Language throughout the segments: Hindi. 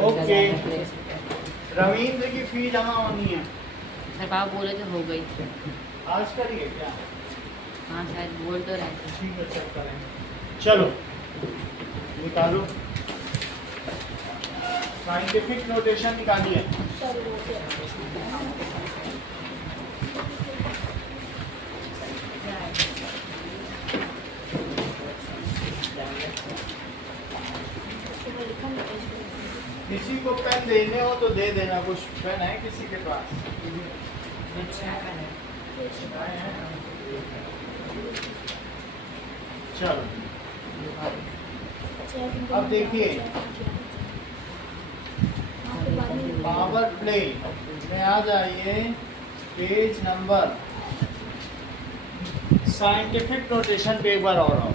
ओके, रविंद्र की फी जमा होनी है। सर पापा बोले तो हो गई। आज करिए क्या? हाँ शायद बोल तो रहे थे। ठीक है, चेक करें। चलो निकालो, साइंटिफिक नोटेशन निकालिए। किसी को पेन देने हो तो दे देना, कुछ पेन है किसी के पास? चलो अब देखिए, पावर प्ले में आ जाइए, पेज नंबर, साइंटिफिक नोटेशन पे एक बार और आओ।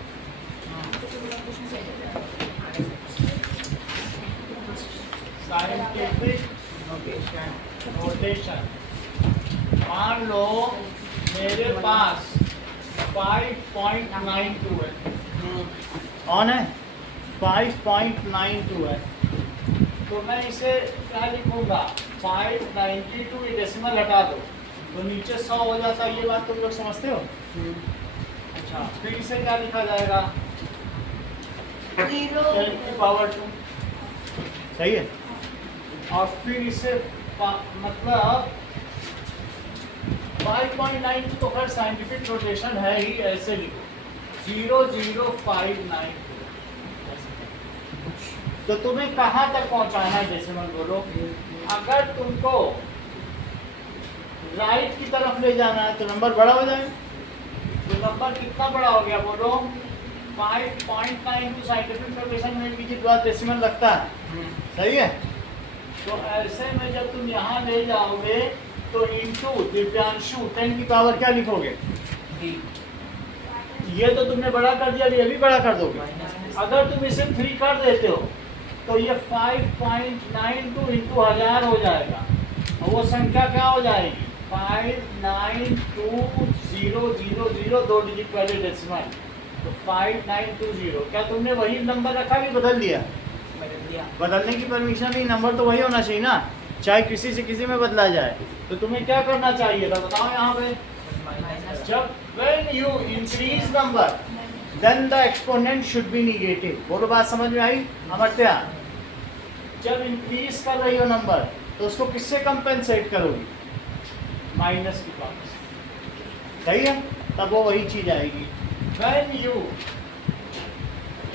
साइंटिफिक नोटेशन, मान लो मेरे पास 5.92 है, ऑन है, 5.92 है, तो मैं इसे क्या लिखूंगा? 592, ये डेसिमल हटा दो तो नीचे 100 हो जाता है। ये बात तुम लोग समझते हो? अच्छा, फिर इसे क्या लिखा जाएगा? 10⁻², सही है। और फिर इसे मतलब 5.92 तो खैर साइंटिफिक नोटेशन है ही, ऐसे लिखो 0059। तो तुम्हें कहाँ तक पहुंचाना है डेसिमल बोलो? अगर तुमको राइट की तरफ ले जाना है तो नंबर बड़ा हो जाए। तो नंबर कितना बड़ा हो गया बोलो? 5.92 साइंटिफिक नोटेशन में भी बाद डेसिमल लगता है, सही है। तो ऐसे में जब तुम यहाँ ले जाओगे तो इंटू दिव्यांशु 10 की पावर क्या लिखोगे? ये तो तुमने बड़ा कर दिया, ये भी बड़ा कर दोगे। अगर तुम इसे 3 कर देते हो तो ये 5.92 इंटू 1000 हो जाएगा, और वो संख्या क्या हो जाएगी? 592,000, 2 डिजिट पहले डेसिमल, तो 5920। क्या तुमने वही नंबर रखा कि बदल दिया? बदलने की परमिशन नहीं, नंबर तो वही होना चाहिए ना, चाहे किसी से किसी में बदला जाए। तो तुम्हें क्या करना चाहिए था बताओ यहाँ पे? जब when you increase number then the exponent should be negative। बोलो, बात समझ में आई अमरत्या? जब इंक्रीज कर रही हो नंबर तो उसको किससे कंपेंसेट करोगी? माइनस की पावर से, सही है। तब वो वही चीज आएगी। when you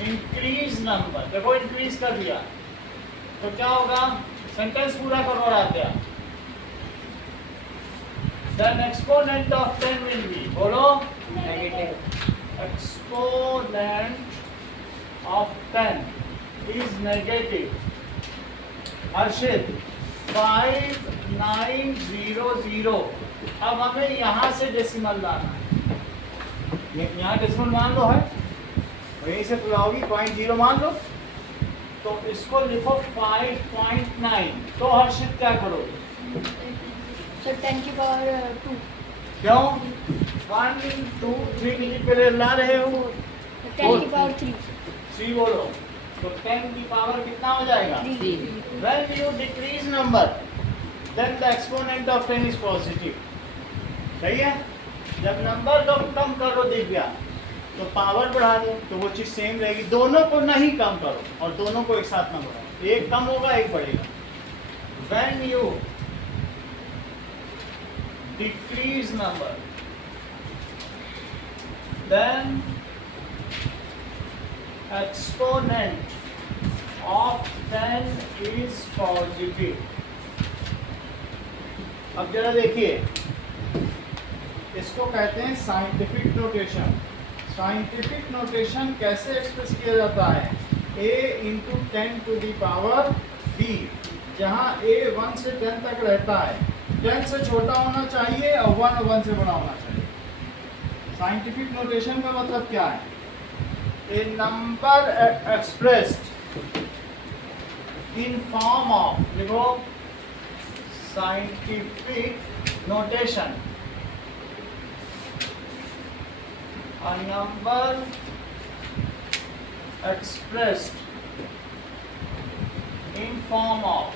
increase number, देखो इंक्रीज कर दिया तो क्या होगा? सेंटेंस पूरा करो रात्या। then exponent of 10 will be, बोलो, exponent of 10 is negative। हर्षित 5900। अब हमें यहाँ से डेसिमल लाना है, यहाँ डेसिमल मान लो है, वहीं से बुलाओगी 0.0 मान लो, तो इसको लिखो 5.9। तो हर्षित क्या करोगे? सर 10 की पावर 2। क्यों? 1 2 3 डिजिट पहले ला रहे हो, 10 की पावर 3 बोलो, तो 10 की पावर कितना हो जाएगा? 3। When you decrease number, then the exponent of 10 is positive। सही है। जब नंबर को कम करो दिव्या तो पावर बढ़ा दो, तो वो चीज सेम रहेगी। दोनों को नहीं कम करो और दोनों को एक साथ ना बढ़ाओ, एक कम होगा एक बढ़ेगा। When you decrease number, then exponent of 10 is positive। अब जरा देखिए, इसको कहते हैं साइंटिफिक नोटेशन। साइंटिफिक नोटेशन कैसे एक्सप्रेस किया जाता है? a into 10 to the power b, जहाँ a 1 से 10 तक रहता है, 10 से छोटा होना चाहिए और 1 से बड़ा होना चाहिए। साइंटिफिक नोटेशन का मतलब क्या है? A number expressed in form of, देखो scientific notation, a number expressed in form of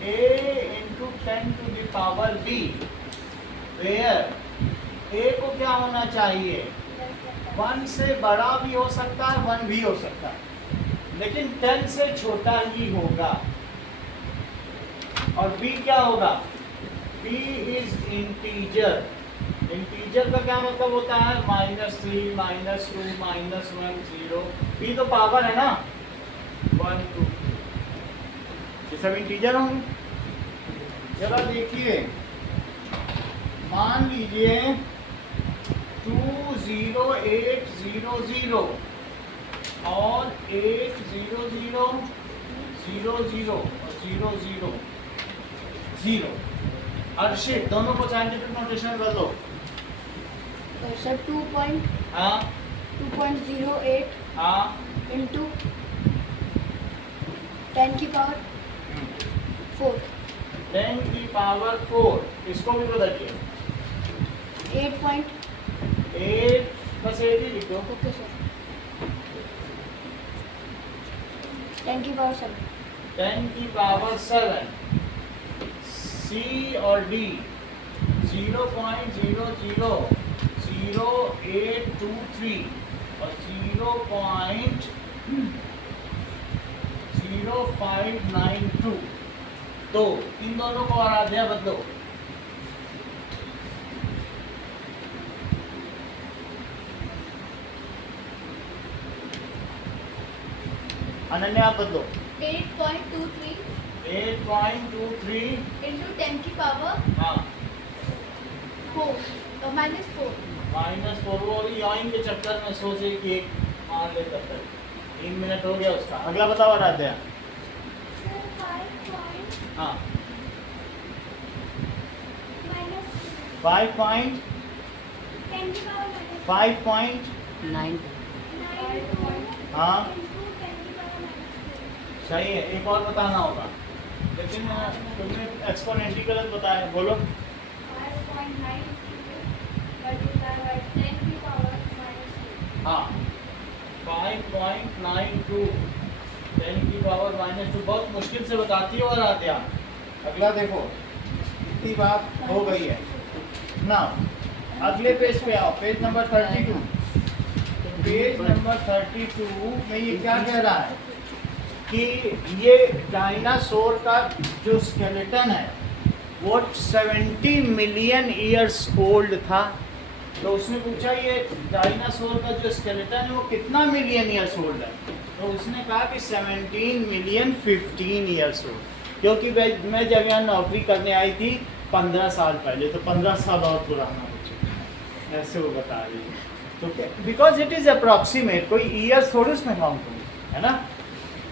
a into 10 to the power b, where a को क्या होना चाहिए, 1 से बड़ा भी हो सकता है, 1 भी हो सकता है, लेकिन 10 से छोटा ही होगा। और b क्या होगा, b इज इंटीजर। इंटीजर का क्या मतलब होता है, -3, -2, -1, 0। b तो पावर है ना, 1, 2, ये सब इंटीजर होंगे। जरा देखिए, मान लीजिए 20800 और 800 00 और 000। अर्शित, दोनों को साइंटिफिक नोटेशन में बदलो। सर 2.08 हाँ हाँ इंटू 10 की पावर 4, 10 की पावर 4, इसको भी बदलिए। 8. 8 बस 8 ही लिख दो। ओके सर, 10 की पावर 7, 10 की पावर 7, सी और डी 0.000823 और 0.0592। तो इन दोनों को आराध्या बदलो। अनन्या आप बदलो। 8.23 8.23 इंटू 10 की पावर हाँ 4 -4। -4। वो यॉइंग के चक्कर में सोचे कि एक मार ले तब तक 3 मिनट हो गया उसका। अगला बताओ आराध्या। हाँ 5.5 हाँ सही है। एक और बताना होगा, लेकिन तुमने एक्सपोनेंटली गलत बताया। बोलो। 5.9 मल्टीप्लाई बाय 10 की पावर -2। हाँ 5.92 10 की पावर -2। बहुत मुश्किल से बताती हो और आते आप। अगला देखो, इतनी बात हो गई है ना। अगले पेज पे आओ, पेज नंबर 32। पेज नंबर 32 में ये क्या कह रहा है कि ये डायनासोर का जो स्केलेटन है वो 70 मिलियन ईयर्स ओल्ड था। तो उसने पूछा ये डायनासोर का जो स्केलेटन है वो कितना मिलियन ईयर्स ओल्ड है। तो उसने कहा कि 17,015 ईयर्स ओल्ड। क्योंकि मैं जब यहाँ नौकरी करने आई थी 15 साल पहले, तो 15 साल और पुराना हो चुका, ऐसे वो बता रही है। तो बिकॉज इट इज़ अप्रॉक्सीमेट, कोई ईयर्स थोड़ी उसमें काउंट होंगे, है ना।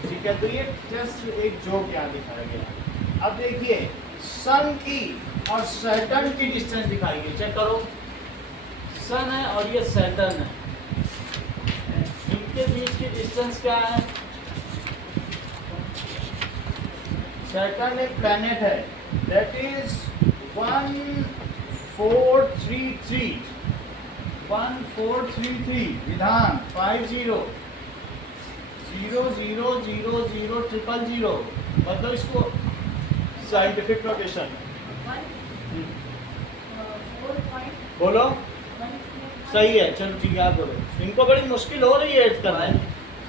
ठीक है, तो ये जस्ट एक जोक यहाँ दिखाया गया। अब देखिए, सन की और सैटर्न की डिस्टेंस दिखाई गई। चेक करो, सन है और ये सैटर्न है, इनके बीच की डिस्टेंस क्या है। सैटर्न एक प्लैनेट है, दैट इज 1433 विधान 50 000000000। मतलब इसको साइंटिफिक नोटेशन बोलो। सही है, चलो ठीक है, आप बोलो। इनको बड़ी मुश्किल हो रही है ऐड करना।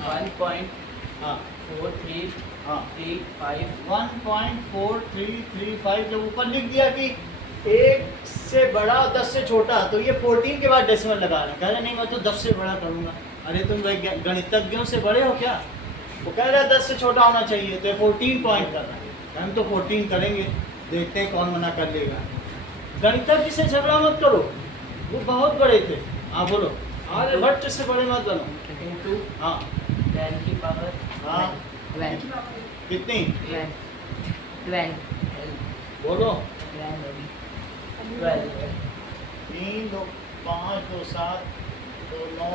1.4335 हाँ 1.4335। जब ऊपर लिख दिया कि 1 से बड़ा 10 से छोटा, तो ये 14 के बाद डेसिमल लगा रहे हैं। कह रहे नहीं मैं तो 10 से बड़ा करूँगा। अरे तुम गणितज्ञों से बड़े हो क्या। वो कह रहा है 10 से छोटा होना चाहिए, तो 14 पॉइंट कर रहा है। हम तो 14 करेंगे, देखते हैं कौन मना कर लेगा। गणितज्ञ से झगड़ा मत करो, वो बहुत बड़े थे। हाँ बोलो। अरे भट्ट से बड़े मत बनो। इंटू हाँ 10 की पावर हाँ 12 कितनी 12 बोलो। 12 3 2 5 2 7 2 9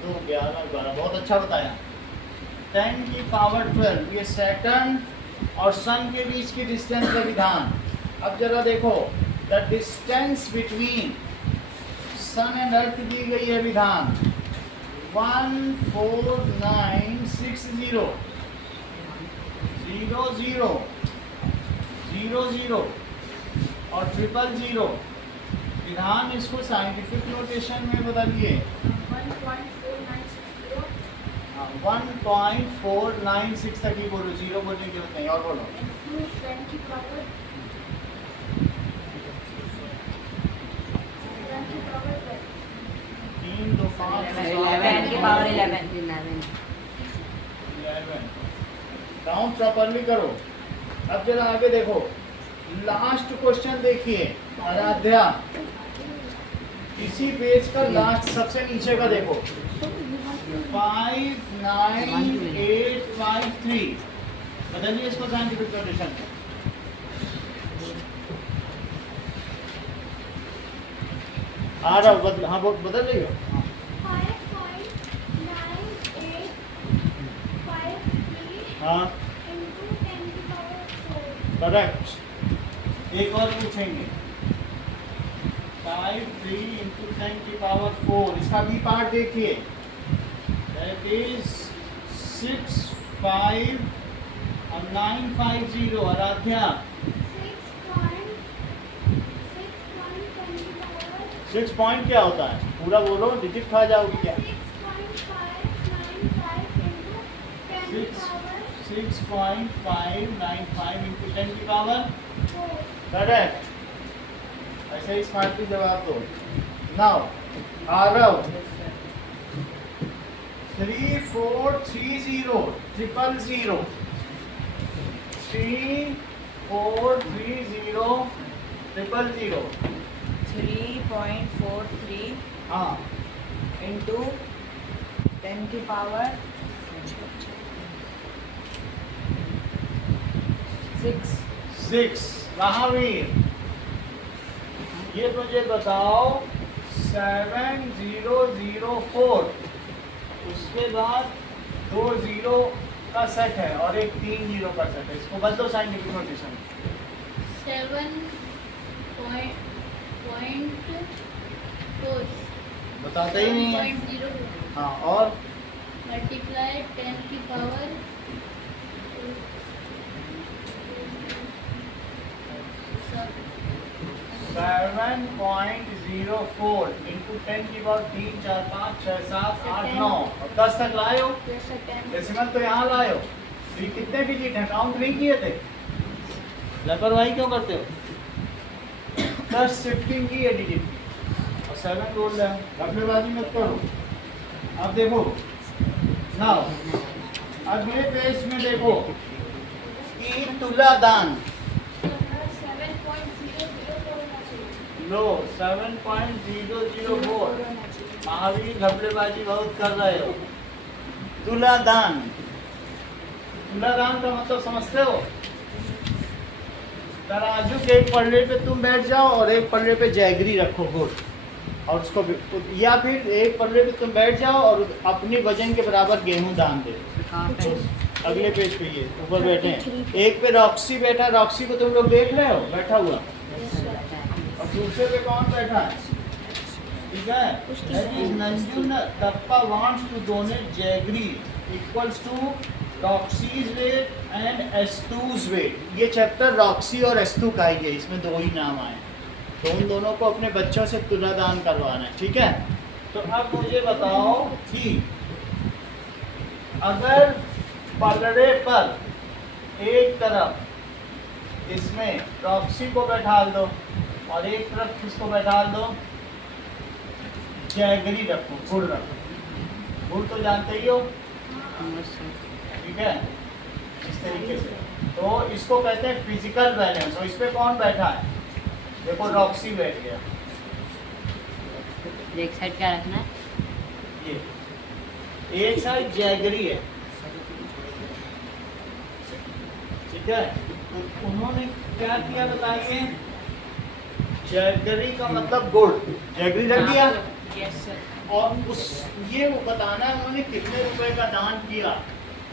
2 11 12। बहुत अच्छा बताया। 10 की पावर 12, ये सैटर्न और सन के बीच की डिस्टेंस का विधान। अब जरा देखो, the distance between sun and earth दी गई है विधान 149 0 0 0 0 0 और 0 0 विधान इसको साइंटिफिक नोटेशन में बदलिए। 1.496 तक ही बोलो, 0 बोलने की जरूरत नहीं। और बोलो 3 2 5 10 की पावर 11 काउंट प्रॉपर्ली करो। अब जरा आगे देखो, लास्ट क्वेश्चन देखिए आराध्या, इसी पेज का लास्ट सबसे नीचे का देखो, 59853। बदलिए इसको साइंटिफिक नोटेशन में। आ रहा हूँ, बदल, हाँ बदल रही हो। 5.9853 हाँ into 10 की power 4. करेक्ट। एक और पूछेंगे, 53 into 10 की पावर 4, इसका बी पार्ट देखिए, दैट इज 65950। आराध्या 6 पॉइंट क्या होता है, पूरा बोलो, डिजिट खा जाओगी क्या? 6.595 into 10 की पावर करेक्ट। ऐसे ही स्मार्टली जवाब दो। नाउ आरव 3430 000 3430 000 3.43 हाँ into 10 की पावर 6 महावीर, ये मुझे बताओ 7004, उसके बाद 2 0 का सेट है और एक 3 0 का सेट है, इसको बदलो साइंटिफिक नोटेशन। 7.4 बताते ही नहीं है। 7.0 हाँ और मल्टीप्लाई 10 की पावर 7.04 इंटू 10 की पावर 3 4 5 6 7 8 9 और 10 तक लाए हो। डेसिमल तो यहाँ लाए हो। तो ये कितने डिजिट हैं, काउंट नहीं किए थे? लापरवाही क्यों करते हो? 10 शिफ्टिंग की है डिजिट की और 7 बोल रहे हो, घपलेबाजी मत करो। अब देखो नाउ अगले पेज में देखो कि तुलादान 7.004 लो 7.004। महावीर घपलेबाजी बहुत कर रहे हो। तुलादान, तुलादान का मतलब समझते हो? तराजू के एक पल्ले पे तुम बैठ जाओ और एक पल्ले पे जैगरी रखो गुड़, और उसको या फिर एक पल्ले पे तुम बैठ जाओ और अपनी वजन के बराबर गेहूं दान दे। अगले पेज पे ये ऊपर बैठे हैं, एक पे रॉक्सी बैठा, रॉक्सी को तुम लोग देख रहे हो बैठा हुआ, और दूसरे पे कौन बैठा है? ठीक है, Nanjundappa wants to donate jaggery equals to Roxy's weight and Estu's weight. ये चैप्टर रॉक्सी और एस्तू का ही है, इसमें 2 ही नाम आए, तो उन दोनों को अपने बच्चों से तुलादान करवाना है। ठीक है, तो अब मुझे बताओ कि अगर पलड़े पर एक तरफ इसमें रॉक्सी को बैठा दो और एक तरफ किसको बैठा दो, जैगरी रखो, गुड़ रखो। गुड़ तो जानते ही हो, ठीक है, इस तरीके से। तो इसको कहते हैं फिजिकल बैलेंस। और इस पे कौन बैठा है? देखो रॉक्सी बैठ गया, एक साइड क्या रखना है? ये एक साइड जैगरी है, ठीक है। तो उन्होंने क्या किया बताइए? जैगरी का मतलब गुड़, जैगरी रख दिया, और उस ये वो बताना है उन्होंने कितने रुपए का दान किया,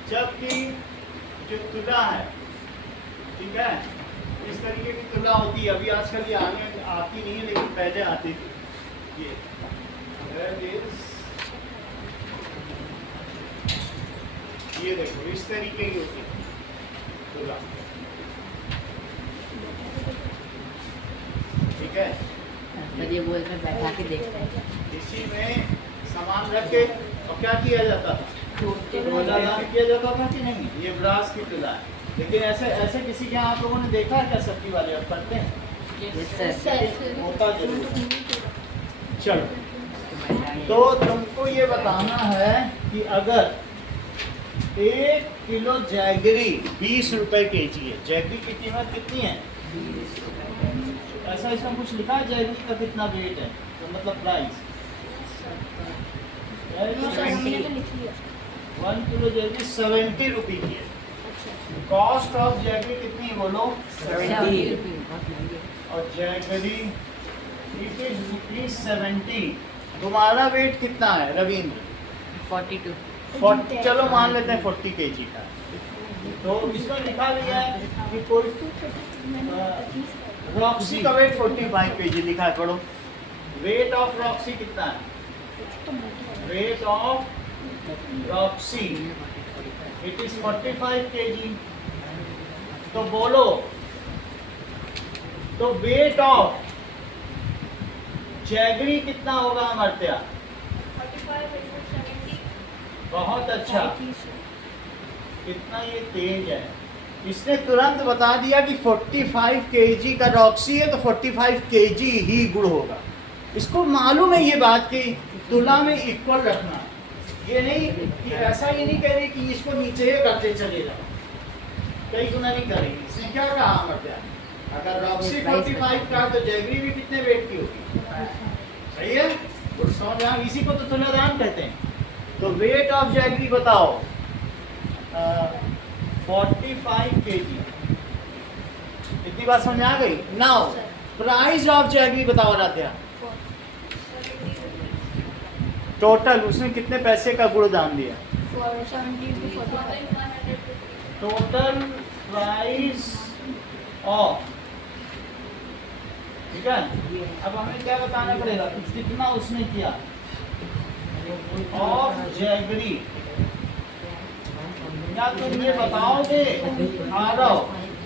जबकि जो तुला है, ठीक है, इस तरीके की तुला होती है। अभी आजकल ये आने आती नहीं है, लेकिन पहले आती थी। ये देखो इस तरीके की होती है तुला, ठीक है। ये बोलकर बैठा के देखते हैं। इसी में सामान रख के और क्या किया जाता था, तुलादान किया जाता था कि नहीं। ये ब्रास की तुला है, लेकिन ऐसे ऐसे किसी के यहाँ आप लोगों ने देखा है क्या, सब्जी वाले अब करते हैं, Yes, sir. होता जरूर है। चलो, तो तुमको ये बताना है कि अगर 1 किलो जैगरी 20 रुपए केजी है, जैगरी की कीमत कितनी है, ऐसा इसमें कुछ लिखा है जैगरी का कितना वेट है, तो मतलब प्राइस 1 किलो जैगरी 70 रुपये की है। कॉस्ट ऑफ जैगरी कितनी है बोलो, 70 रुपये, बहुत महंगी। और जैगरी इट इज ₹70। तुम्हारा वेट कितना है रविंद्र, 42। 40, चलो मान लेते हैं 40 केजी का। तो इसमें लिखा गया है कि कोई रॉक्सी का वेट 45 केजी लिखा है, पढ़ो। वेट ऑफ रॉक्सी कितना है, weight of Roxy it is 45 KG. तो बोलो, तो वेट ऑफ जैगरी कितना होगा अमर्त्या, 45 into 70 बहुत अच्छा, कितना ये तेज है, इसने तुरंत बता दिया कि 45 केजी का रॉक्सी है तो 45 केजी ही गुड़ होगा। इसको मालूम है ये बात कि तुला में इक्वल रखना, ये नहीं कि ऐसा ये नहीं कह रही कि इसको नीचे ही करते चले जाओ, कई गुना नहीं करेंगे। इसने क्या कहा अमर्त्या, अगर रॉक्सी 45 का तो जैगरी भी कितने वेट की होगी, सही है, गुड़ 100 ग्राम, इसी को तो तुलादान कहते हैं। तो वेट ऑफ जैगरी बताओ, 45 केजी, इतनी बात समझ आ गई। नाउ प्राइस ऑफ जैगरी बताओ आराध्या, टोटल उसने कितने पैसे का गुड़ दान दिया, 70 to 45 टोटल प्राइस ऑफ, ठीक है। अब हमें क्या बताना पड़ेगा कि कितना उसने किया ऑफ जैगरी, क्या तुम ये बताओगे आ रहा हो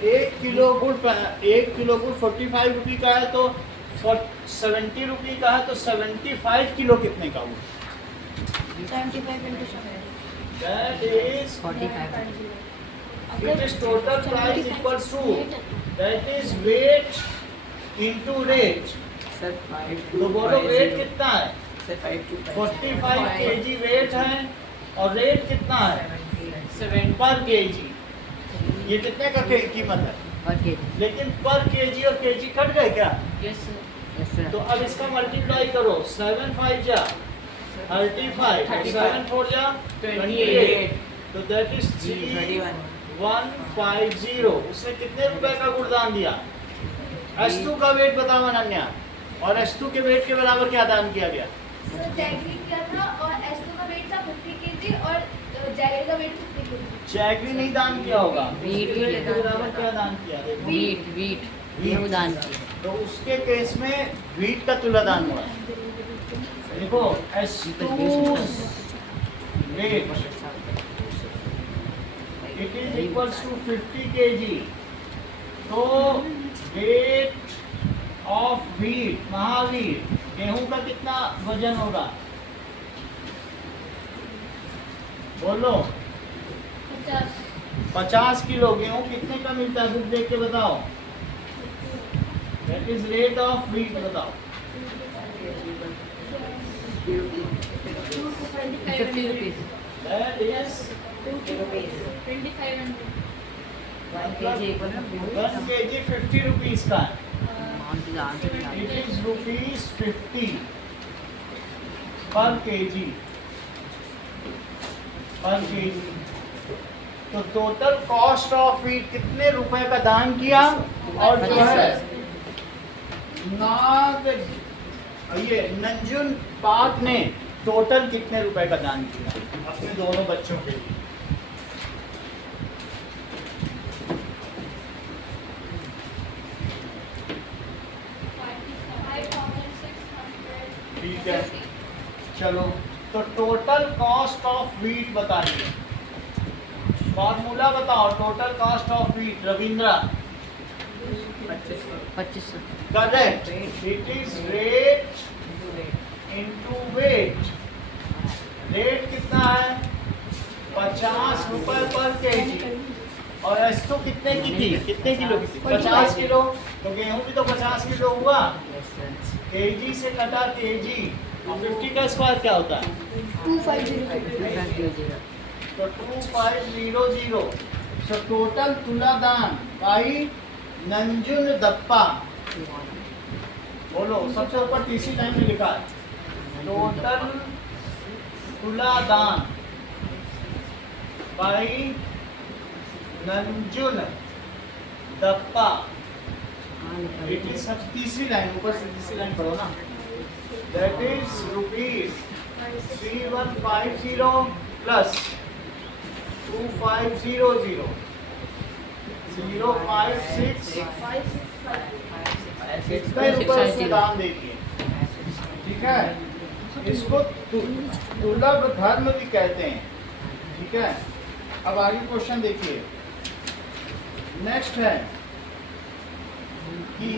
1 किलो गुड़ 45 रुपये का है तो 70 रुपये का है तो 75 किलो कितने का हुआ, 75 into 70 that is 45। It is total price equals to that is weight into rate. Sir 5 तो बोलो वेट कितना है, सर 5 to 45 केजी वेट है और रेट कितना है 7 पर केजी। ये कितने का कीमत है, पर केजी। लेकिन पर केजी और केजी कट गए क्या, यस सर। तो अब इसका मल्टीप्लाई करो, 7 5 जा 35, 7 4 जा 28, तो दैट इज 3150। उसने कितने रुपए का गुड़दान दिया, S2 का वेट बताओ अनन्या, और S2 के वेट के बराबर क्या दान किया गया, सर जैगरी किया था और एस्टो का वेट था 50 केजी और जैगरी का वेट 50 केजी। जैगरी नहीं दान किया होगा, वीट उसके वेट के बराबर क्या दान किया, देखो वीट गेहूं दान की। तो उसके केस में वीट का तुलादान हुआ है। देखो S2 weight it is equals to 50 KG, तो वेट ऑफ वीट महावीट गेहूं का कितना वजन होगा, बोलो 50 किलो। गेहूं कितने का मिलता है, बुक देख के बताओ, that is rate of wheat बताओ, 50 rupees. That is 25 into 1 KG equal 1 KG 50 rupees का है, आंसर इट इज ₹50 पर केजी, तो टोटल कॉस्ट ऑफ वीट कितने रुपए का दान किया, और जो है नाग ये नंजुन पाक ने टोटल कितने रुपए का दान किया अपने दोनों बच्चों के लिए, ठीक है। चलो तो टोटल कॉस्ट ऑफ वीट बताइए, फॉर्मूला बताओ, total cost of wheat Ravindra. 2500 correct, it is rate into wait. Rate कितना है? 50 रुपए पर केजी। और एस्तो कितने की थी? कितने किलो की थी? 50 किलो। तो गेहूं भी तो 50 किलो हुआ। केजी से कटा केजी। और 50 का स्क्वायर क्या होता है? 250 तो 2500। सो टोटल तुलादान बाई नंजुन दप्पा। बोलो, सबसे ऊपर तीसरी लाइन में लिखा है टोटल तुलादान by Nanjundappa. It is सब तीसरी लाइन, ऊपर से तीसरी लाइन पढ़ो ना। दैट इज रुपीज 3150 प्लस 2500 056 कितने रुपए उसको दाम देखिए। ठीक है, इसको दुर्लभ धर्म भी कहते हैं। ठीक है, अब आगे क्वेश्चन देखिए। नेक्स्ट है कि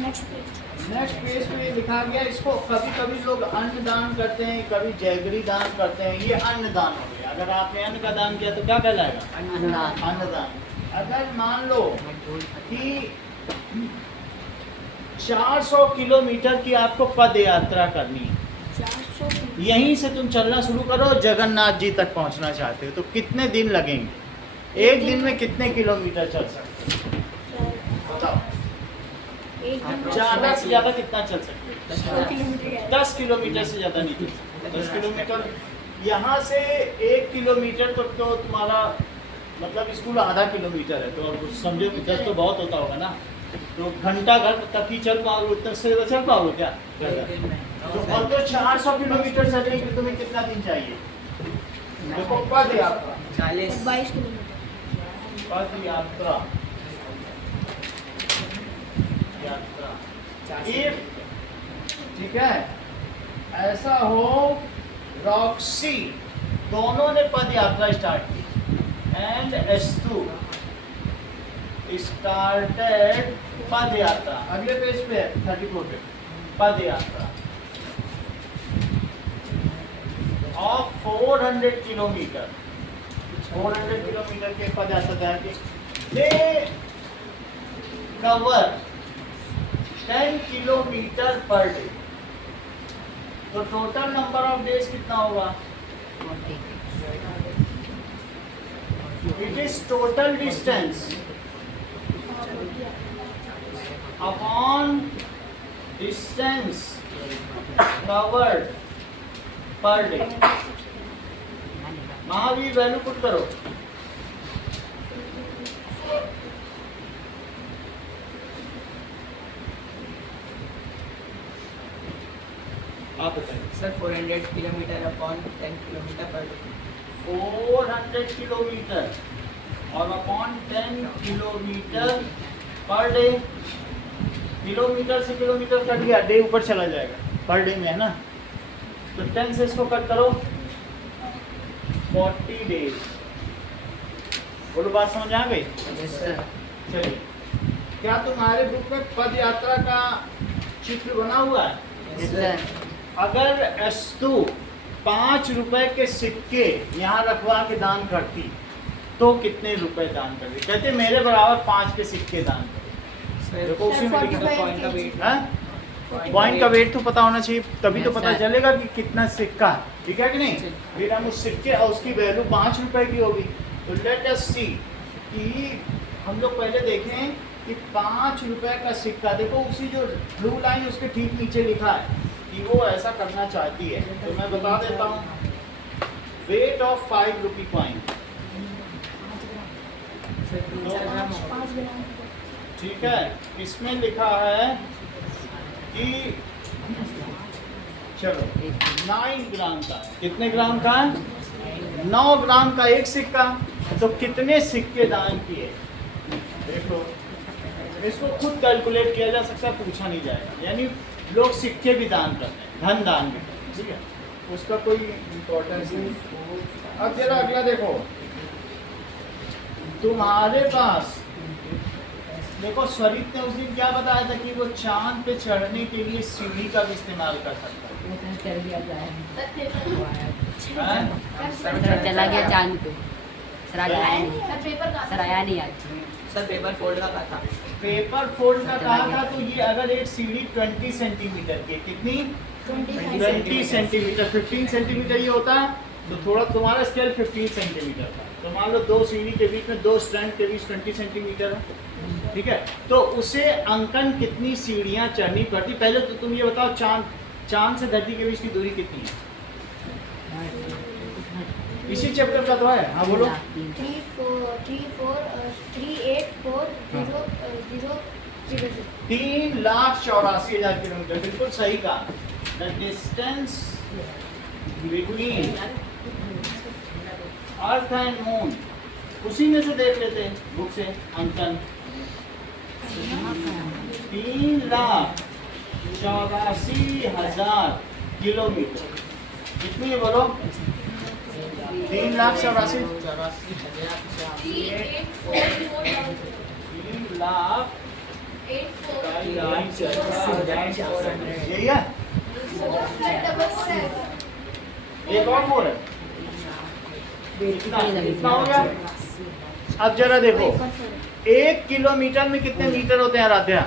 नेक्स्ट पेज पे ये लिखा गया, इसको कभी कभी लोग अन्न दान करते हैं, कभी जैगरी दान करते हैं। ये अन्न दान हो गया। अगर आपने अन्न का दान किया तो क्या कहलाएगा? अन्नदान। अन्नदान। अगर मान लो कि 400 किलोमीटर की आपको पद यात्रा करनी है, यहीं से तुम चलना शुरू करो, जगन्नाथ जी तक पहुंचना चाहते हो, तो कितने दिन लगेंगे? एक दिन में कितने किलोमीटर चल सकते हो बताओ? ज्यादा से ज्यादा कितना चल सकते हो? 10 किलोमीटर से ज्यादा नहीं चल सकते। 10 किलोमीटर यहाँ से 1 किलोमीटर तक तो तुम्हारा मतलब स्कूल आधा किलोमीटर है, तो अब समझो कि 10 तो बहुत होता होगा ना। तो घंटा घर तक ही चल पाओगे, उतना से चल पाओगे क्या? तो अब तो 400 किलोमीटर चलने के लिए तुम्हें कितना दिन चाहिए? देखो पद यात्रा 22 किलोमीटर। पद यात्रा इफ ठीक है ऐसा हो, रॉक्सी दोनों ने पद यात्रा स्टार्ट की एंड एस्तु स्टार्टेड पद यात्रा। अगले पेज पे है 34 पे पद यात्रा ऑफ 400 किलोमीटर। 400 किलोमीटर के पद यात्रा तैयार की। They cover 10 kilometre per day. तो टोटल नंबर ऑफ डेज कितना होगा? 40। It is total distance upon distance covered per day. Mahavir value put करो। आप बताइए sir 400 kilometre upon 10 kilometre per day. 400 kilometre और upon 10 kilometre per day. Kilometre से किलोमीटर कट गया, डे ऊपर चला जाएगा, पर डे में है ना। तो 10 से इसको कट करो, 40 डेज। बोलो, बात समझ आ गई? Yes sir. चलिए, क्या तुम्हारे बुक में पद यात्रा का चित्र बना हुआ है? Yes sir. अगर अस्तु 5 रुपए के सिक्के यहाँ रखवा के दान करती तो कितने रुपए दान करती? कहते मेरे बराबर 5 के सिक्के दान करती। देखो उसी में लिखा पॉइंट का वेट है। पॉइंट का वेट तो पता होना चाहिए, तभी तो Yes, पता sir. चलेगा कि कितना सिक्का है। ठीक है कि नहीं? फिर हम उस सिक्के और उसकी वैल्यू 5 रुपए की होगी। तो लेट अस सी कि हम लोग पहले देखें कि 5 रुपए का सिक्का, देखो उसी जो ब्लू लाइन उसके ठीक नीचे लिखा है कि वो ऐसा करना चाहती है। तो मैं बता देता हूँ, वेट ऑफ 5 रुपी कॉइन। ठीक है, इसमें लिखा है कि चलो 9 ग्राम का है। कितने ग्राम का है? 9 ग्राम का एक सिक्का। तो कितने सिक्के दान किए? देखो, इसको खुद कैलकुलेट किया जा सकता है, पूछा नहीं जाएगा। यानी लोग सिक्के भी दान करते हैं, धन दान भी करते हैं। ठीक है, उसका कोई इम्पोर्टेंस नहीं। अब जरा अगला देखो, तुम्हारे पास देखो स्वरित ने उस दिन क्या बताया था कि वो चांद पे चढ़ने के लिए सीढ़ी का भी इस्तेमाल कर सकता है। वो तो चल गया जाए सर पेपर वो आया। हैं? सर चला गया चांद पे। सर आज आया नहीं। सर पेपर कहाँ सर आया नहीं आज। सर पेपर फोल्ड का कहा था। पेपर फोल्ड का कहा था, तो ये अगर एक सीढ़ी 20 सेंटीमीटर की, कितनी 20 सेंटीमीटर, 15 सेंटीमीटर ये होता है, तो थोड़ा तुम्हारा स्केल 15 सेंटीमीटर था, तो मान लो दो सीढ़ी के बीच में, दो स्ट्रैंड के बीच 20 सेंटीमीटर है, ठीक है। तो उसे अंकन कितनी सीढ़ियां चढ़नी पड़ती? पहले तो तुम ये बताओ, चांद से धरती के बीच की दूरी कितनी है? इसी चैप्टर का तो है। हाँ बोलो। 3,84,000 किलोमीटर, बिल्कुल सही कहा। The distance between earth and moon, उसी में से देख लेते हैं बुक से अंकन। 3,84,000 किलोमीटर, कितनी है बोलो? 3,84,000 यही है। एक और मोर है, कितना हो गया? अब जरा देखो, 1 किलोमीटर में कितने मीटर होते हैं आराध्या?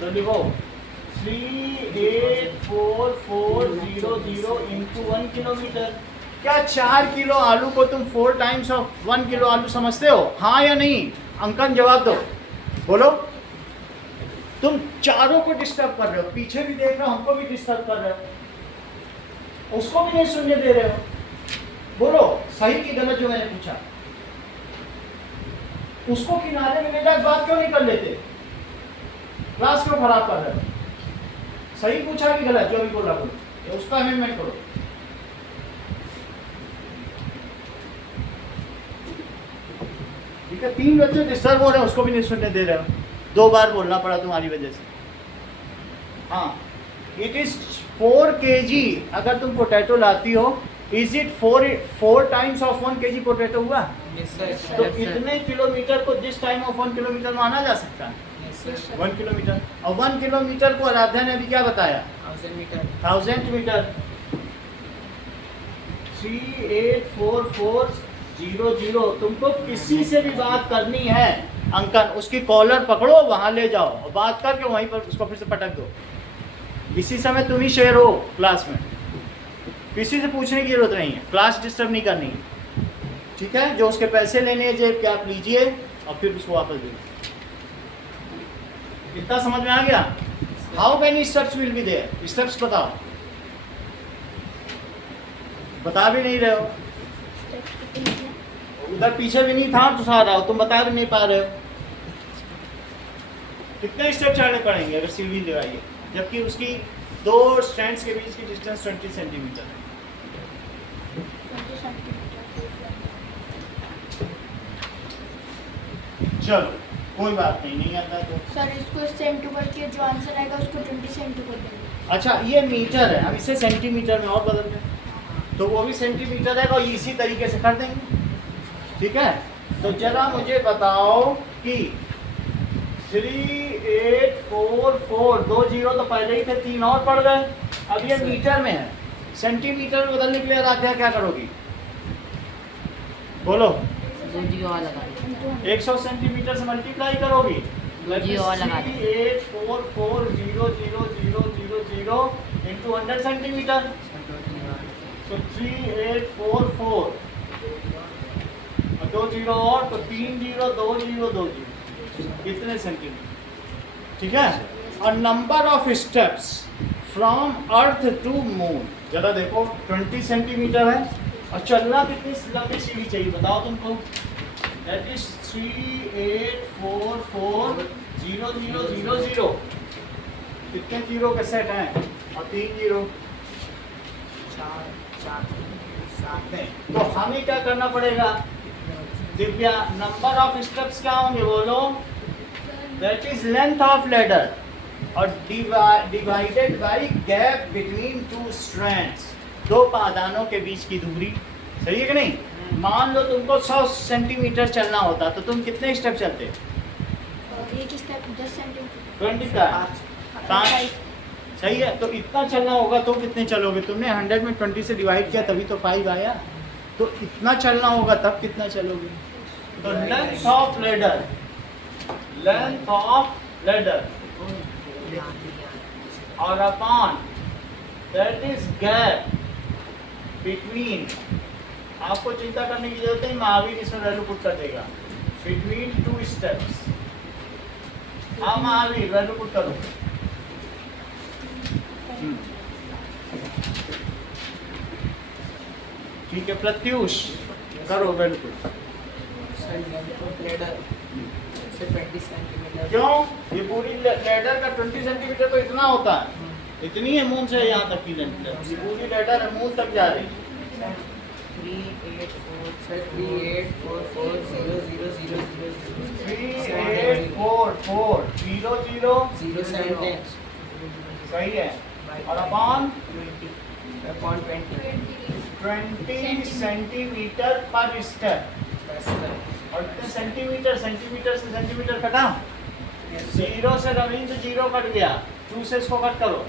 तो लिखो 384,400 इंटू 1 किलोमीटर। क्या 4 किलो आलू को तुम 4 टाइम्स ऑफ 1 किलो आलू समझते हो? हाँ या नहीं? अंकन जवाब दो, बोलो। तुम चारों को डिस्टर्ब कर रहे हो, पीछे भी देख रहे हो, हमको भी डिस्टर्ब कर रहे हो, उसको भी नहीं सुनने दे रहे हो। बोलो सही की गलत जो मैंने पूछा। उसको किनारे में ले जाकर बात क्यों नहीं कर लेते? क्लास क्यों खराब कर रहे हो? सही पूछा कि गलत? जो भी बोला बोलो, उसका अमेंडमेंट करो। ठीक है, 3 बच्चे डिस्टर्ब हो रहे हैं, उसको भी नहीं सुनने दे रहे हो। 2 बार बोलना पड़ा तुम्हारी वजह से। हाँ, इट इज 4 kg। अगर तुम पोटैटो लाती हो, is it 4 times of 1 kg potato हुआ? तो इतने किलोमीटर को दिस टाइम ऑफ 1 किलोमीटर माना जा सकता है। 1 किलोमीटर, और 1 किलोमीटर को आराध्या ने अभी क्या बताया? 1000 मीटर। 1000 मीटर। 384,400। तुमको किसी से भी बात करनी है अंकन, उसकी कॉलर पकड़ो, वहां ले जाओ और बात करके वहीं पर उसको फिर से पटक दो। इसी समय तुम ही शेयर हो क्लास में, किसी से पूछने की जरूरत नहीं है, क्लास डिस्टर्ब नहीं करनी है, ठीक है। जो उसके पैसे लेने हैं जेब के, आप लीजिए और फिर उसको वापस दीजिए। कितना समझ में आ गया? How many steps will be there? Steps बताओ। बता भी नहीं रहे हो, उधर पीछे भी नहीं था तो सारा हो, तुम बता भी नहीं पा रहे हो। कितने स्टेप चढ़ने पड़ेंगे अगर सीढ़ी लगाइए, जबकि उसकी 2 स्टैंड्स के बीच की डिस्टेंस 20 सेंटीमीटर है। चलो कोई बात नहीं, नहीं आता तो सर इसको इससे इंटू करके जो आंसर आएगा उसको 20 से इंटू कर देंगे। अच्छा, ये मीटर है, हम इसे सेंटीमीटर में और बदल दें तो वो भी सेंटीमीटर है, और इसी तरीके से कर देंगे, ठीक है। तो जरा मुझे बताओ कि 3,844, 2 जीरो तो पहले ही थे, 3 और पड़ गए। अब ये मीटर में है, सेंटीमीटर में बदलने के लिए आराध्या क्या करोगी? बोलो। 2 जीरो और लगा दे। 100 सेंटीमीटर से मल्टीप्लाई करोगी, 2 जीरो और लगा दे। 3,844,0,0,0,0 इंटू 100 सेंटीमीटर। तो 3,844 और 2 जीरो और, तो 3 जीरो 2 जीरो 2 जीरो, कितने सेंटीमीटर? ठीक है। और number of steps from earth to moon, जरा देखो 20 सेंटीमीटर है, और चलना कितनी लंबी सीढ़ी चाहिए बताओ तुमको? That is 3,844,0,0,0,0। कितने जीरो के सेट हैं? और 3 जीरो। 4 तो हमें क्या करना पड़ेगा दिव्या? नंबर ऑफ स्टेप्स क्या होंगे बोलो? That is length of ladder. और divided by gap between two strands, दो पादानों के बीच की दूरी। सही है कि नहीं? मान लो तुमको 100 सेंटीमीटर चलना होता तो तुम कितने स्टेप चलते? एक स्टेप 10 सेंटीमीटर 20 का 5। सही है, तो इतना चलना होगा तो कितने चलोगे? तुमने 100 में 20 से डिवाइड किया तभी तो 5 आया। तो इतना चलना होगा तब कितना चलोगे? तो length of ladder, length of ladder और upon that is gap between, आपको चिंता करने की जरूरत नहीं, महावीर इसमें वैल्यू पुट कर देगा, बिटवीन टू स्टेप्स। हाँ महावीर वैल्यू पुट करो। ठीक है प्रत्युष करो वैल्यू पुट। लेडर से 20 सेंटीमीटर। क्यों? ये पूरी लेडर का 20 सेंटीमीटर तो इतना होता है, इतनी है मून से यहाँ तक की लेंथ। ये पूरी लेडर है मून तक जा रही है। 3844000000 सही है, और अपॉन 20 सेंटीमीटर पर स्टेप। और कितने सेंटीमीटर? सेंटीमीटर से सेंटीमीटर कटा, 0 से रविंद्र 0 कट गया, 2 से इसको कट करो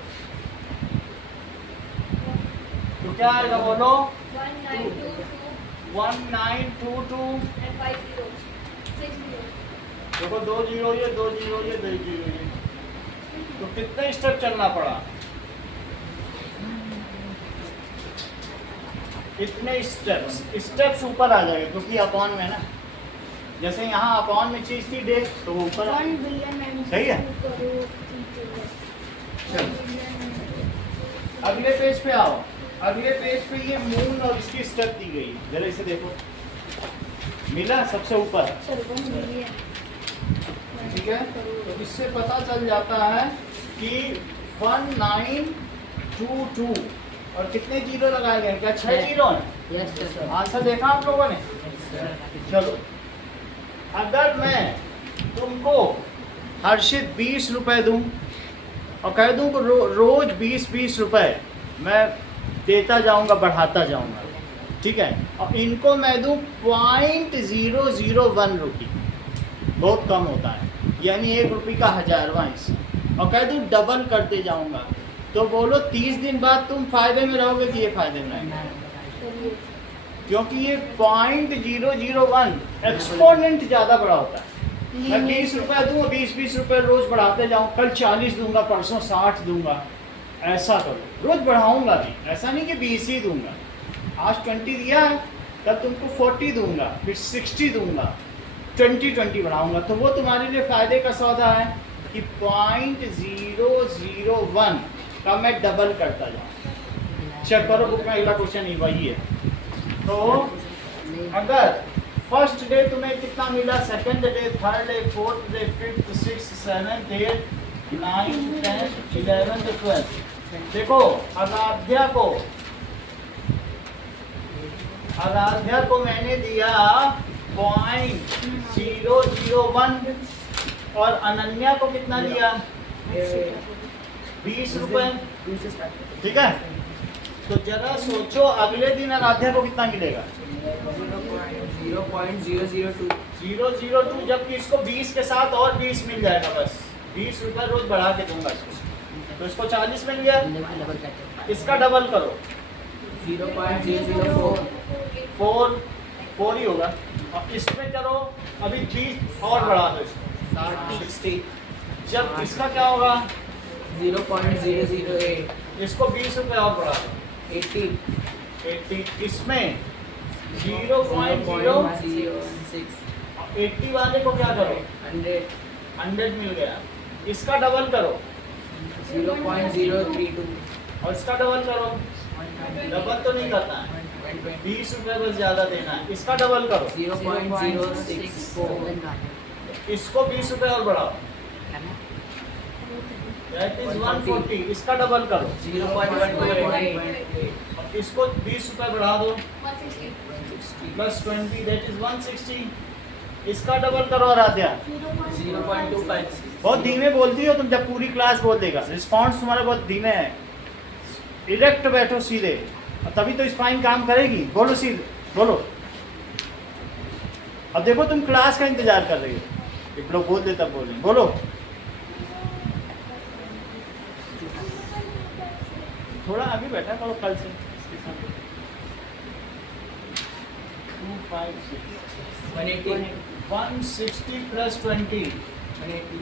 तो क्या आएगा बोलो? 1922 and 50 60 देखो 2 0 ये 2 0 ये 2 0 ये, तो कितने स्टेप चलना पड़ा? इतने स्टेप्स। स्टेप्स ऊपर आ जाएगा क्योंकि अपॉन में ना, जैसे यहाँ अपॉन में चीज थी डे तो वो ऊपर आ- 1 बिलियन सही है। अगले पेज पे आओ। अगले पेज पे ये मून और इसकी स्टेप दी गई, जरा इसे देखो, मिला सबसे ऊपर। सर 1 बिलियन ठीक है, तो इससे पता चल जाता है कि 1922 और कितने जीरो लगाए गए? क्या 6 जीरो हैं? Yes sir. आंसर देखा आप लोगों ने? चलो, अगर मैं तुमको हर्षित 20 रुपए दूं और कह दूं कि रोज 20-20 रुपए मैं देता जाऊंगा, बढ़ाता जाऊंगा, ठीक है, और इनको मैं दूं 0.001 रुपये, बहुत कम होता है, यानी 1 रुपये का 1000वां हिस्सा, और कह दूं डबल करते जाऊंगा, तो बोलो 30 दिन बाद तुम फायदे में रहोगे कि ये फायदे में रहेंगे? क्योंकि ये 0.001 एक्सपोनेंट ज़्यादा बड़ा होता है। मैं 20 रुपये दूँ, 20-20 रुपये रोज बढ़ाते जाऊँ, कल 40 दूंगा, परसों 60 दूंगा, ऐसा करो, रोज बढ़ाऊंगा भी, ऐसा नहीं कि 20 ही दूंगा। आज 20 दिया है, तब तुमको 40 दूंगा, फिर 60 दूंगा, 20 बढ़ाऊंगा, तो वो तुम्हारे लिए फायदे का सौदा है कि 0.001 का मैं डबल करता जाऊँ। चेक करो बुक में, अगला क्वेश्चन ही वही है। तो अगर फर्स्ट डे तुम्हें कितना मिला, second day, third day, fourth day, fifth, sixth, seventh, eighth, 9th, 10th, 11th, 12th, देखो आराध्या को मैंने दिया 0.001 और अनन्या को कितना दिया? 20 रुपए, ठीक है। तो जरा सोचो अगले दिन आराध्या को कितना मिलेगा? 0.002, जबकि इसको 20 के साथ और 20 मिल जाएगा, बस 20 रुपए रोज बढ़ा के दूंगा इसको, तो इसको 40 मिल गया। इसका डबल करो, 0.004 ही होगा, और इसमें चलो अभी 20 और बढ़ा दो इसको, 60। जब इसका क्या होगा? 0.008 इसको 20 रुपए और बढ़ा दो, 80 इसमें 0.016, 80 वाले को क्या करो? 100 मिल गया। इसका डबल करो, 0.032 और इसका डबल करो, डबल तो नहीं करना है, 20 रुपए बस ज्यादा देना है। इसका डबल करो, 0.064 इसको 20 रुपए और बढ़ाओ, दैट इज 140। इसका डबल करो, 0.128 इसको 20 रुपए बढ़ा दो, 160 प्लस 20, दैट इज 160। इसका डबल करो आराध्या। 0.25 बहुत धीमे बोलती हो तुम, जब पूरी क्लास बोल देगा। रिस्पॉन्स तुम्हारा बहुत धीमे है। इरेक्ट बैठो सीधे, और तभी तो स्पाइन काम करेगी। बोलो सीधे बोलो। अब देखो तुम क्लास का इंतजार कर रही हो, एक लोग बोल दे तब बोले। बोलो थोड़ा आगे बैठा करो कल से। 180 160 प्लस 20 180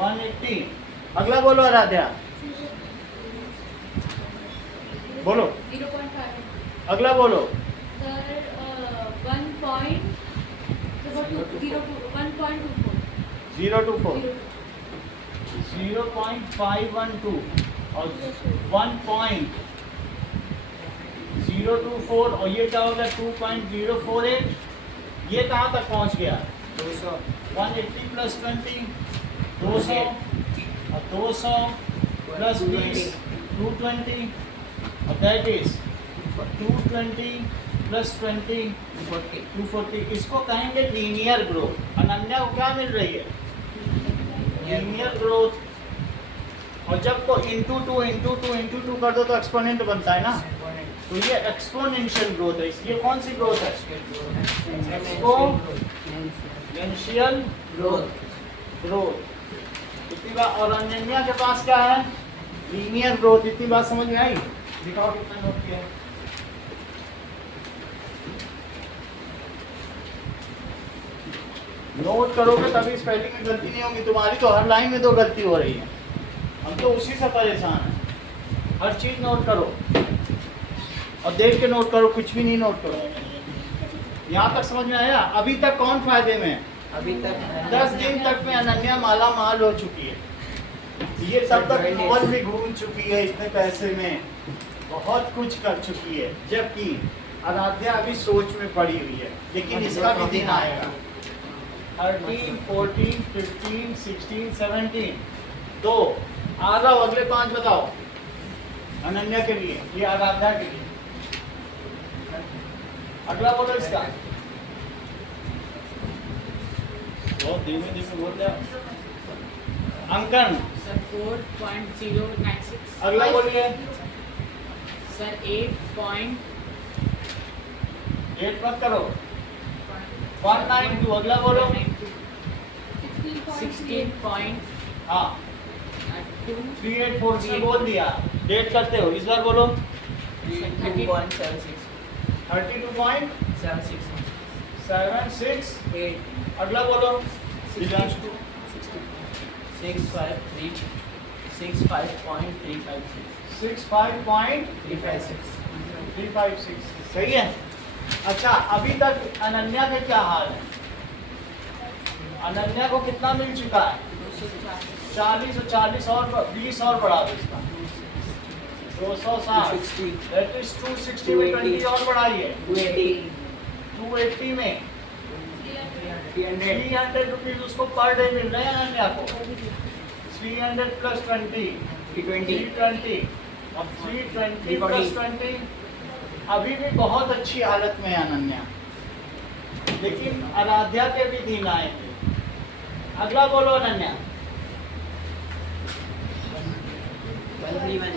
180। अगला बोलो आराध्या, बोलो 0.5 अगला बोलो। सर 1.024 0.512 और 1.024 और ये क्या हो गया 2.048। ये कहाँ तक पहुँच गया? 200 180 प्लस 20 200 और 200 प्लस 20 220 और दैट इज 220 प्लस 20 240। इसको कहेंगे लीनियर ग्रोथ। अनन्या को क्या मिल रही है? Linear growth. और जब को इंटू टू कर दो तो एक्सपोनेंट बनता है ना, तो ये एक्सपोनेंशियल ग्रोथ है। ये कौन सी ग्रोथ है? Exponential growth. इतनी बात। और अनन्या के पास क्या है? Linear growth. इतनी बात समझ में आई? दिखाओ कितना नोट किया है। नोट करोगे तभी स्पेलिंग में गलती नहीं होगी तुम्हारी। तो हर लाइन में तो गलती हो रही है, हम तो उसी से परेशान हैं। हर चीज नोट करो और देख के नोट करो, कुछ भी नहीं नोट करो। यहाँ तक समझ में आया? अभी तक कौन फायदे में है? अभी तक 10 दिन तक में अनन्या माला माल हो चुकी है। ये सब तक मॉल भी घूम चुकी है, इतने पैसे में बहुत कुछ कर चुकी है। जबकि आराध्या अभी सोच में पड़ी हुई है, लेकिन इसका भी दिन आएगा। 13, 14, 15, 16, 17 तो आ जाओ। अगले 5 बताओ अनन्या के लिए, ये आराध्या के लिए। अगला बोलो इसका। बहुत धीमे धीमे बोल रहे हो। अंकन सर 4.096 अगला बोलिए। सर 8 मत करो। 192 अगला बोलो। 16.2 हाँ 384 से बोल दिया। डेट करते हो, इस बार बोलो। 32.76 32.76 8 अगला बोलो। 653 653 65.356 65.356 सही है। अच्छा अभी तक अनन्या के क्या हाल है? अनन्या को कितना मिल चुका है? 40 और 40 और 20 और बढ़ा दो इसका 260। दैट इज 260 में 20 और बढ़ाइए 280 में 300 रुपीज उसको पर डे मिल रहे हैं अनन्या को। 300 प्लस 20 320 और 320 प्लस 20। अभी भी बहुत अच्छी हालत में है अनन्या, लेकिन आराध्या के भी दिन आएंगे। अगला बोलो अनन्या। 1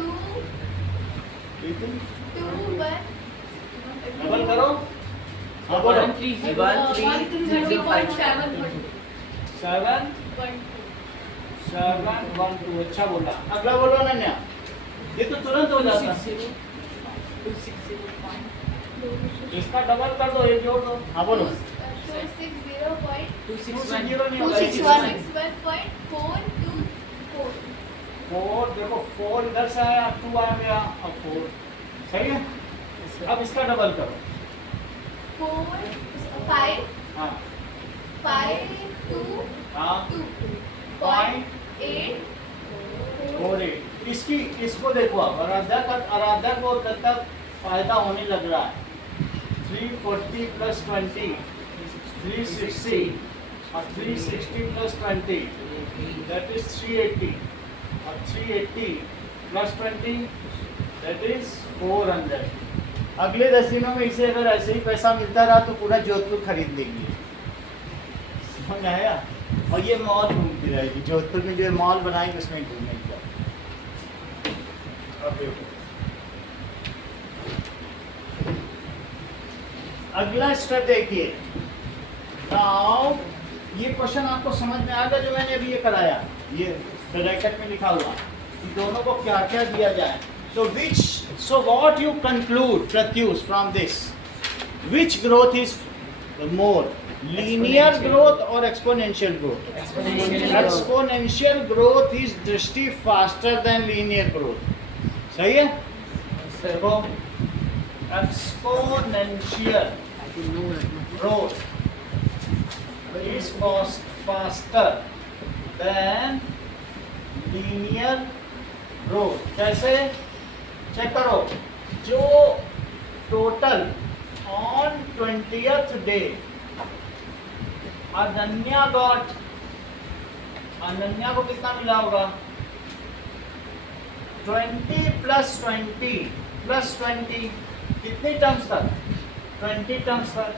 डबल करो। हाँ बोलो। 712 अच्छा बोला। अगला बोलो अनन्या। ये तो तुरंत हो जाता। इसका डबल कर दो, ये जोड़ दो। हाँ बोलो। 260 नहीं होगा। 4 देखो 4 इधर से आया, 2 आ गया और 4 सही है। अब इसका डबल करो। 5 हाँ 5 2 हाँ 2.8 48। इसको देखो आप। आराध्या को तब तक फायदा होने लग रहा है। 340 प्लस 20 360 और 360 प्लस 20 दैट इज 380 और 380 प्लस 20 दैट इज 400। अगले 10 दिनों में इसे अगर ऐसे ही पैसा मिलता रहा तो पूरा जोधपुर खरीद लेंगे। समझ आया? और ये मॉल घूमती रहेगी, जोधपुर में जो मॉल बनाएंगे उसमें घूमेगी। अब देखो अगला स्टेप देखिए। नाउ ये क्वेश्चन आपको समझ में आ गया जो मैंने अभी ये कराया, ये ब्रैकेट में लिखा हुआ कि दोनों को क्या क्या दिया जाए। तो so what you conclude Pratyush from this, which growth is more, linear growth और exponential growth? Exponential growth is Drishti faster than linear growth. सही है? देखो exponential growth is faster than linear growth। कैसे? चेक करो, जो total on 20th day Ananya को कितना मिला होगा? 20 + 20 + 20 कितनी टर्म्स तक? 20 टर्म्स तक।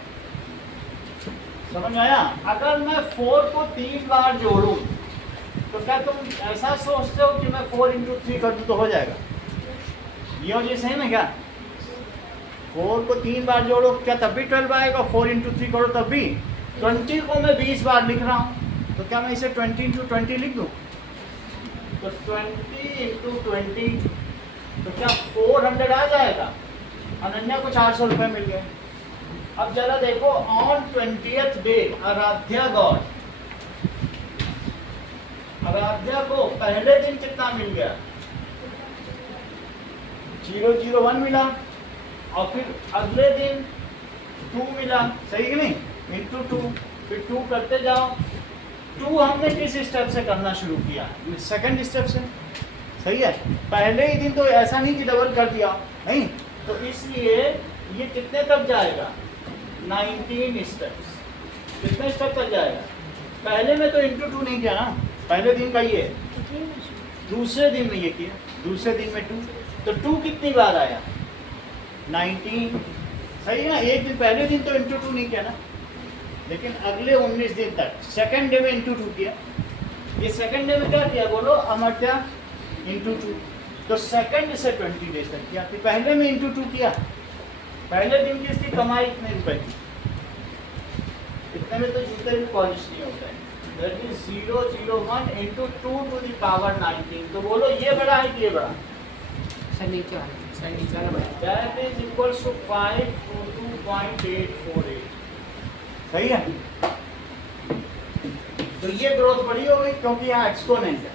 समझ में आया? अगर मैं 4 को 3 बार जोड़ूं तो क्या तुम ऐसा सोचते हो कि मैं 4 × 3 कर दूं तो हो जाएगा? ये और ये सेम है क्या? 4 को 3 बार जोड़ो क्या तब भी 12 आएगा? 4 × 3 करो तब भी। 20 को मैं 20 बार लिख रहा हूँ तो क्या मैं इसे 20 × 20 लिख दूँ? तो 20 × 20 तो क्या 400 आ जाएगा? अनन्या को 400 रुपये मिल गए। अब जरा देखो, ऑन 20th डे आराध्या को पहले दिन कितना मिल गया? 001 मिला, और फिर अगले दिन 2 मिला। सही कि नहीं? × 2, फिर 2 करते जाओ। 2 हमने किस स्टेप से करना शुरू किया? सेकंड स्टेप से। सही है? पहले ही दिन तो ऐसा नहीं कि डबल कर दिया, नहीं। तो इसलिए ये कितने तक जाएगा? 19 स्टेप्स। कितने स्टेप तक जाएगा? पहले में तो × 2 नहीं किया ना, पहले दिन का ये, दूसरे दिन में ये किया, दूसरे दिन में 2, तो 2 कितनी बार आया? 19। सही है ना? एक दिन पहले दिन तो × 2 नहीं किया ना, लेकिन अगले 19 दिन तक सेकंड डे में × 2 किया। ये सेकंड डे में क्या किया बोलो? अमर्त्या × 2। तो सेकंड से 20 डेज तक किया। फिर पहले में × 2 किया। पहले दिन की इसकी कमाई इतने रुपए की, इतने में तो जूते भी पॉलिश नहीं होता है। That is 001 × 2 to the power 19। तो बोलो ये बड़ा है कि ये बड़ा? सर नीचे वाला। That is equals to 522.848। सही है? तो ये ग्रोथ बड़ी हो गई क्योंकि यहाँ एक्सपोनेंट है,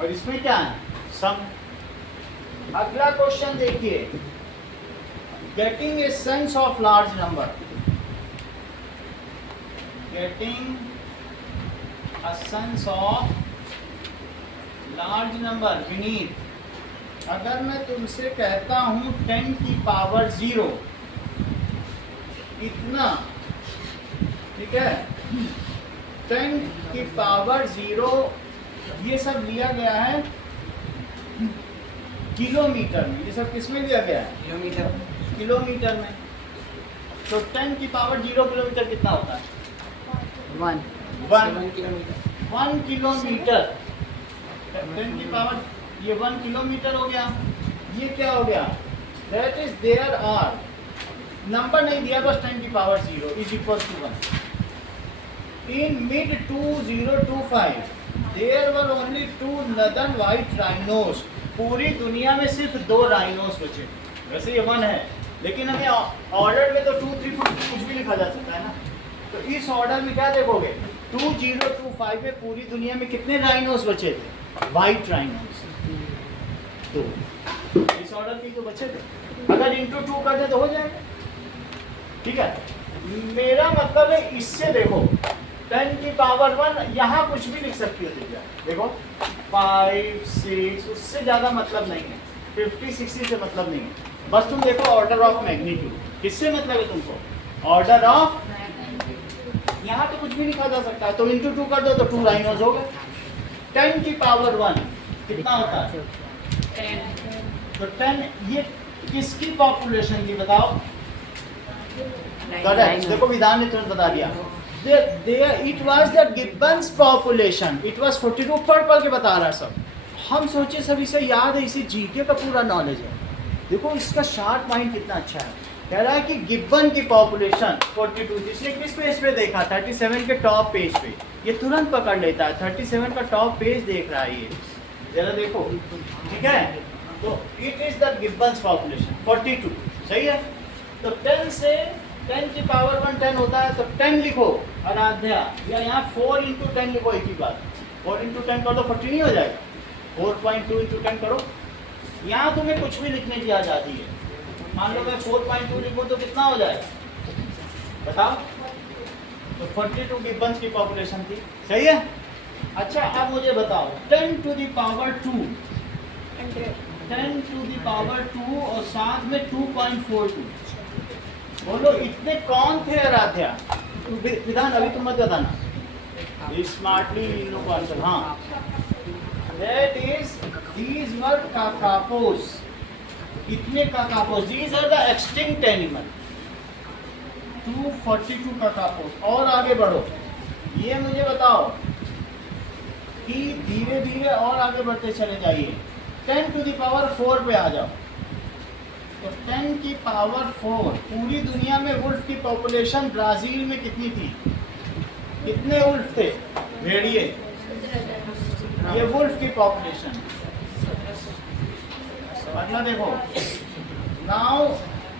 और इसमें क्या है? सम। अगला क्वेश्चन देखिए, getting a sense of large number. Getting a sense of large number. Vineet, अगर मैं तुमसे कहता हूं 10 की पावर 0 इतना, ठीक है? 10 की पावर 0 ये सब लिया गया है किलोमीटर में। ये सब किस में लिया गया है? किलोमीटर में। तो 10 की पावर 0 किलोमीटर कितना होता है? 1 किलोमीटर। 10 की पावर ये 1 किलोमीटर हो गया। ये क्या हो गया? That is there are, number नहीं दिया, बस 10 की power 0 is equal to 1। In mid 2025 there were only 2 northern white rhinos. पूरी दुनिया में सिर्फ 2 राइनोस बचे। वैसे ये 1 है, लेकिन हमें ऑर्डर में तो 2, 3, 4 कुछ भी लिखा जा सकता है ना। तो इस ऑर्डर में क्या देखोगे? 2025 में पूरी दुनिया में कितने राइनोस बचे थे? White rhinos. तो इस ऑर्डर के तो बचे थे। अगर × 2 कर दे तो हो जाएगा। ठीक है? मेरा मतलब है इससे देखो 10 की पावर 1 यहाँ कुछ भी लिख सकती हो दिव्या। देखो 5, 6 उससे ज़्यादा मतलब नहीं है, 50, 60 से मतलब नहीं है। बस तुम देखो ऑर्डर ऑफ मैग्नीट्यूड। किससे मतलब है तुमको? Order of. यहाँ तो कुछ भी लिखा जा सकता है। तो × 2 कर दो तो 2 राइनोस हो गए। 10 की पावर 1 कितना होता है? 10। तो 10 ये किसकी पॉपुलेशन की बताओ? करेक्ट। देखो विधान ने तुरंत बता दिया। It was the Gibbons population. It was 42 पढ़ के बता रहा है सब. हम सोचे सब इसे याद है, इसे जीके का पूरा नॉलेज है. देखो इसका शार्प माइंड कितना अच्छा है. कह रहा है कि गिब्बन की पॉपुलेशन 42, जिसने किस पेज पे देखा, 37 के टॉप पेज पे. ये तुरंत पकड़ लेता है, 37 का टॉप पेज देख रहा है ये. जरा देखो, ठीक है. तो it is the gibbons population 42, सही है. तो 10 से 10 की पावर 1 10 होता है, तो 10 लिखो आराध्या, या यहाँ 4 इंटू 10 लिखो. एक ही बात, 4 इंटू 10 कर दो, 40 नहीं हो जाएगा. 4.2 इंटू 10 करो. यहाँ तुम्हें कुछ भी लिखने की आज़ादी है. मान लो मैं 4.2 लिखूँ तो कितना हो जाएगा बताओ. तो 42 गिब्बन्स की पॉपुलेशन थी, सही है. अच्छा अब मुझे बताओ 10 to the power 2, 10 to the power 2 और साथ में 2.42. बोलो इतने कौन थे आराध्या? विधान अभी तुम मत बताना, स्मार्टली इन लोग आंसर. हाँ, that is these were kakapos. इतने kakapos, these are the extinct animal. 242 kakapos. और आगे बढ़ो, ये मुझे बताओ कि धीरे धीरे और आगे बढ़ते चले जाइए. 10 टू द पावर 4 पे आ जाओ. तो 10 की पावर 4, पूरी दुनिया में वुल्फ की पॉपुलेशन ब्राजील में कितनी थी? कितने वुल्फ थे? भेड़िए. ये वुल्फ की पॉपुलेशन. मतलब देखो, नाउ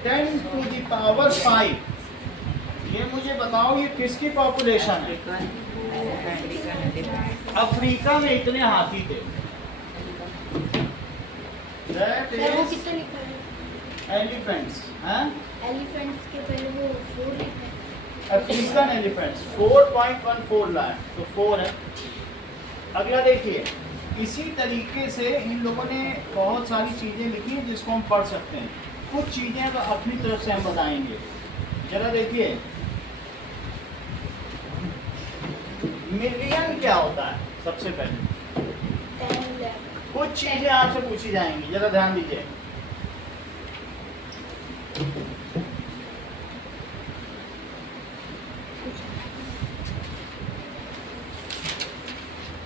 10 टू द पावर 5, ये मुझे बताओ ये किसकी पॉपुलेशन है? अफ्रीका में इतने हाथी थे. That वो is कितना लिखा है? elephants. हाँ? एलिफेंट्स के पहले वो 4 लिखा है. अफ्रीकन एलिफेंट्स 4.14 लाख, तो 4 है. अगला देखिए, इसी तरीके से इन लोगों ने बहुत सारी चीज़ें लिखी हैं जिसको हम पढ़ सकते हैं. कुछ चीज़ें तो अपनी तरफ से हम बताएंगे. जरा देखिए, मिलियन क्या होता है? सबसे पहले 10 लाख. कुछ चीज़ें आपसे पूछी जाएंगी, जरा ध्यान दीजिए.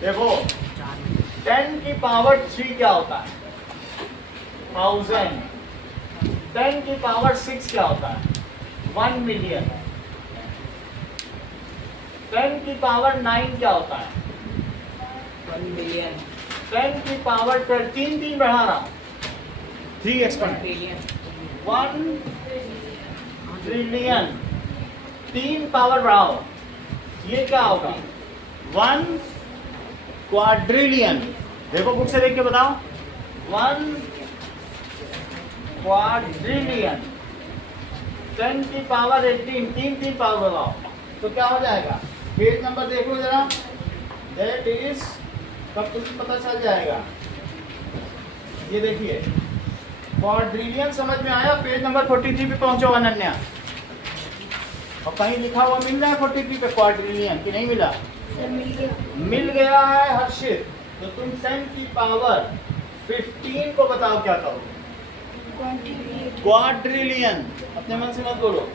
देखो 10 की पावर 3 क्या होता है? 1000. 10 की पावर 6 क्या होता है? 1 मिलियन. 10 की पावर 9 क्या होता है? 1 million. 10 की पावर 13 बढ़ा रहा हूँ, 3 एक्सपेंड. 1 ट्रिलियन. 3 पावर बढ़ाओ, ये क्या होगा? 1 क्वाड्रिलियन. देखो बुक से देख के बताओ. 1 क्वाड्रिलियन. 10 की पावर 18, 3 पावर बढ़ाओ तो क्या हो जाएगा? पेज नंबर देख लो जरा. दैट इज, तब तुझे पता चल जाएगा. ये देखिए, क्वाड्रिलियन समझ में आया? पेज नंबर 43 पे पहुंचो अनन्या. और कहीं लिखा हुआ मिल रहा है 43 पे क्वाड्रिलियन कि नहीं मिला? सर मिल गया. मिल गया है हर्षित. तो तुम 10 की पावर 15 को बताओ क्या कहोगे? क्वाड्रिलियन. अपने मन से मत बोलो.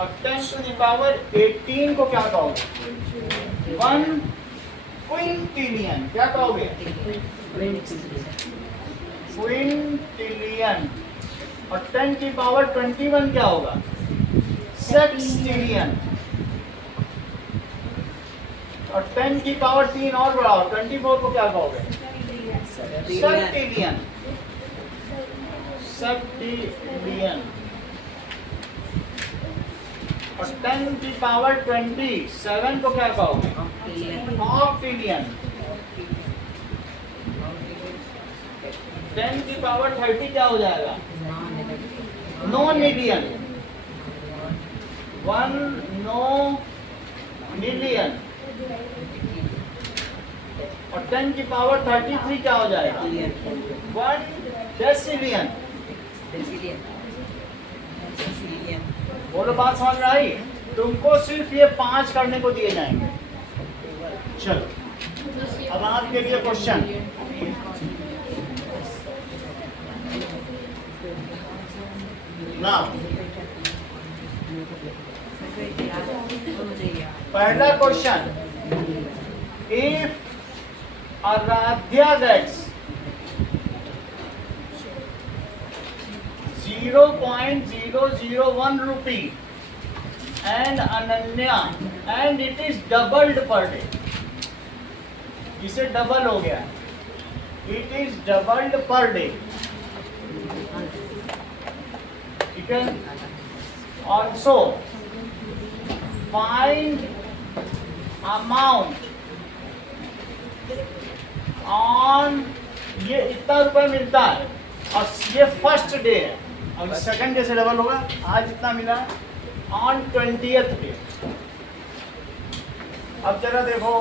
और 10 टू द पावर 18 को क्या कहोगे? 1 क्विंटिलियन. क्या कहोगे? क्विंटिलियन. और 10 की पावर 21 क्या होगा? सेक्सटिलियन. और 10 की पावर 3 और बढ़ाओ, 24 को क्या कहोगे? सेप्टिलियन. सेप्टिलियन. और 10 की पावर 27 को क्या कहोगे? ऑक्टिलियन. 10 की पावर 30 क्या हो जाएगा? नोनिलियन. 1 नोनिलियन. और 10 की पावर 33 क्या हो जाएगा? 1 डेसिलियन. बोलो बात समझ में आई? तुमको सिर्फ ये 5 करने को दिए जाएंगे. चलो अब आपके लिए क्वेश्चन. ना पहला question, if Aaradhya gets 0.001 rupee and Ananya and it is doubled per day, इसे डबल हो गया, it is doubled per day, ठीक है। Also find amount on, ये इतना रुपए मिलता है और ये फर्स्ट डे है, अब सेकंड डे से डबल होगा, आज इतना मिला ऑन 20th डे। अब जरा देखो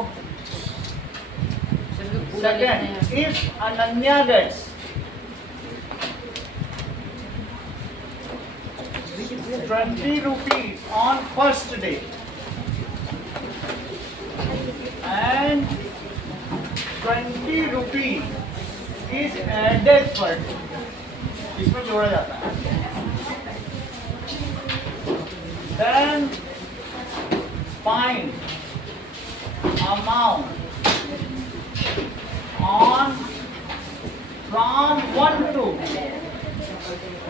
second, if Ananya gets 20 rupees on first day and 20 rupees is added per day, इसमें जोड़ा जाता है, then find amount on from 1 to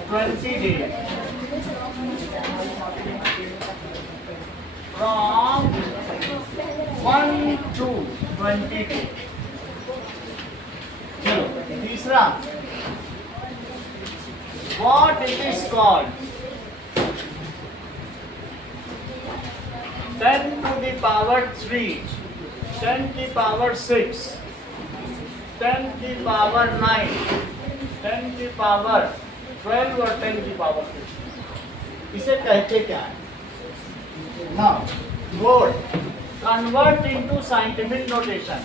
20 days, from 1 to 20 days। चलो तीसरा, what it is called, 10 to the power 3, 10 to the power 6, 10 to the power 9, 10 to the power 12 और 10 to the power 15, इसे कहते क्या है? Now, word convert into scientific notation.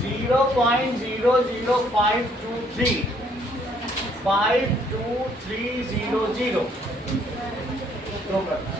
Zero point 00523 52300 throw करना है।